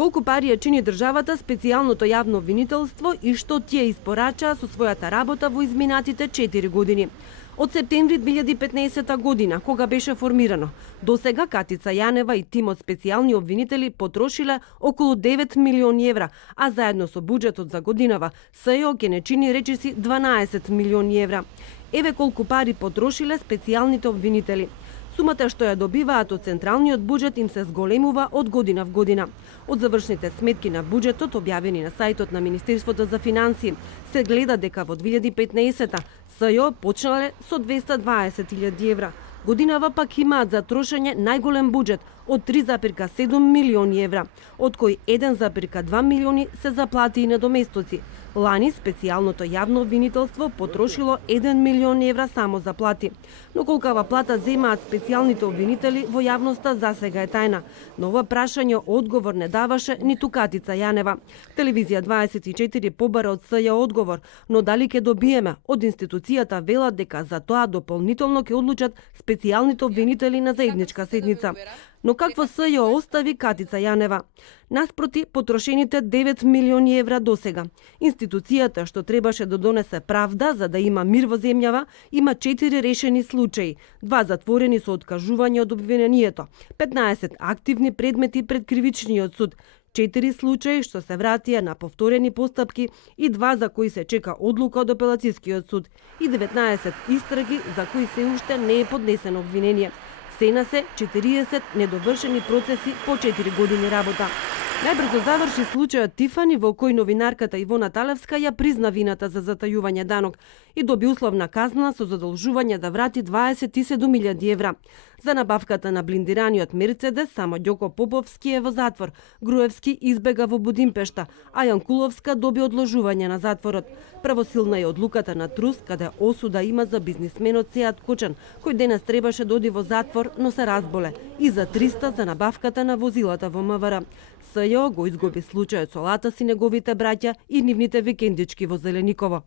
Колку пари ја чини државата специјалното јавно обвинителство и што тие испорачаа со својата работа во изминатите 4 години. Од септември 2015 година, кога беше формирано, до сега Катица Јанева и тимот специјални обвинители потрошиле околу 9 милиони евра, а заедно со буџетот за годинава, СЈО ќе не чини речиси 12 милиони евра. Еве колку пари потрошиле специјалните обвинители. Сумата што ја добиваат од централниот буџет им се зголемува од година в година. Од завршните сметки на буџетот, објавени на сајтот на Министерството за финансии, се гледа дека во 2015-та СЈО почнале со 220.000 евра. Годинава пак имаат за трошење најголем буџет од 3,7 милиони евра, од кои 1,2 милиони се за плати и недоместоци. Лани специјалното јавно обвинителство потрошило 1 милион евра само за плати. Но колкава плата земаат специјалните обвинители во јавноста засега е тајна. На ова прашање одговор не даваше ниту Катица Јанева. Телевизија 24 побара од СЈО одговор, но дали ќе добиеме од институцијата велат дека за тоа дополнително ќе одлучат специјалните обвинители на заедничка седница. Но какво СЈО остави Катица Јанева? Наспроти потрошените 9 милиони евра досега. Институцијата што требаше да донесе правда за да има мир во земјава, има 4 решени случаи, 2 затворени со откажување од обвинението, 15 активни предмети пред кривичниот суд, 4 случаи што се вратија на повторени постапки и 2 за кои се чека одлука од апелацискиот суд и 19 истраги за кои се уште не е поднесено обвинение. Сена се 40 недовршени процеси по 4 години работа. Најбрзо заврши случајот Тифани во кој новинарката Ивона Талевска ја призна вината за затајување данок и доби условна казна со задолжување да врати 27.000 евра. За набавката на блиндираниот Мерцедес само Ѓоко Поповски е во затвор, Груевски избега во Будимпешта, а Јанкуловска доби одложување на затворот. Правосилна е одлуката на Трус, каде осуда има за бизнисменот Сеат Кочан, кој денес требаше да оди во затвор, но се разболе, и за 300 за набавката на возилата во МВР. СЈО го изгуби случајот со Латас и неговите браќа и нивните викендички во Зелениково.